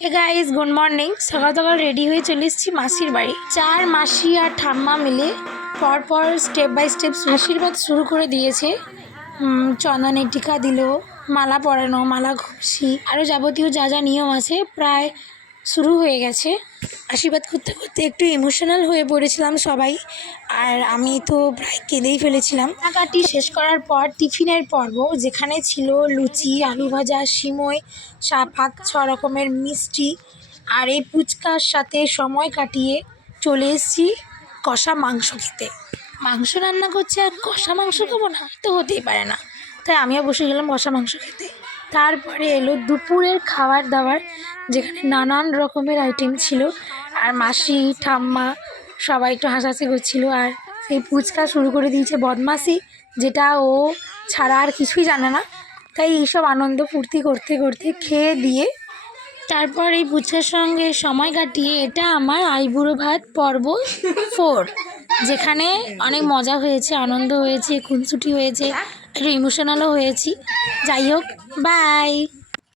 Hey guys, good morning. সকাল সকাল ready হয়ে চলে এসেছি মাসির বাড়ি। চার মাসি আর ঠাম্মা মিলে পরপর স্টেপ বাই স্টেপ আশীর্বাদ শুরু করে দিয়েছে। চন্দনের টিকা দিল, মালা পরানো, মালা ঘষি, আরও যাবতীয় যা যা নিয়ম আছে প্রায় শুরু হয়ে গেছে। আশীর্বাদ করতে করতে একটু ইমোশনাল হয়ে পড়েছিলাম সবাই, আর আমি তো প্রায় কেঁদেই ফেলেছিলাম। কাটি শেষ করার পর টিফিনের পর্ব, যেখানে ছিল লুচি, আলু ভাজা, সিমই, 5-6 রকমের মিষ্টি, আর এই ফুচকার সাথে সময় কাটিয়ে চলে এসেছি কষা মাংস খেতে। মাংস রান্না করছে আর কষা মাংস খাবো না তো হতেই পারে না, তাই আমিও বসে গেলাম কষা মাংস খেতে। তারপরে এলো দুপুরের খাবার দাবার, যেখানে নানান রকমের আইটেম ছিল, আর মাসি ঠাম্মা সবাই একটু হাসাহাসি করছিল। আর সেই ফুচকা শুরু করে দিয়েছে বদমাসি, যেটা ও ছাড়া আর কিছুই জানে না। তাই এইসব আনন্দ ফুর্তি করতে করতে খেয়ে দিয়ে তারপর এই ফুচকার সঙ্গে সময় কাটিয়ে এটা আমার আইবুড়ো ভাত পর্ব 4, যেখানে অনেক মজা হয়েছে, আনন্দ হয়েছে, খুনসুটি হয়েছে, একটু ইমোশনালও হয়েছি। যাই হোক, বাই।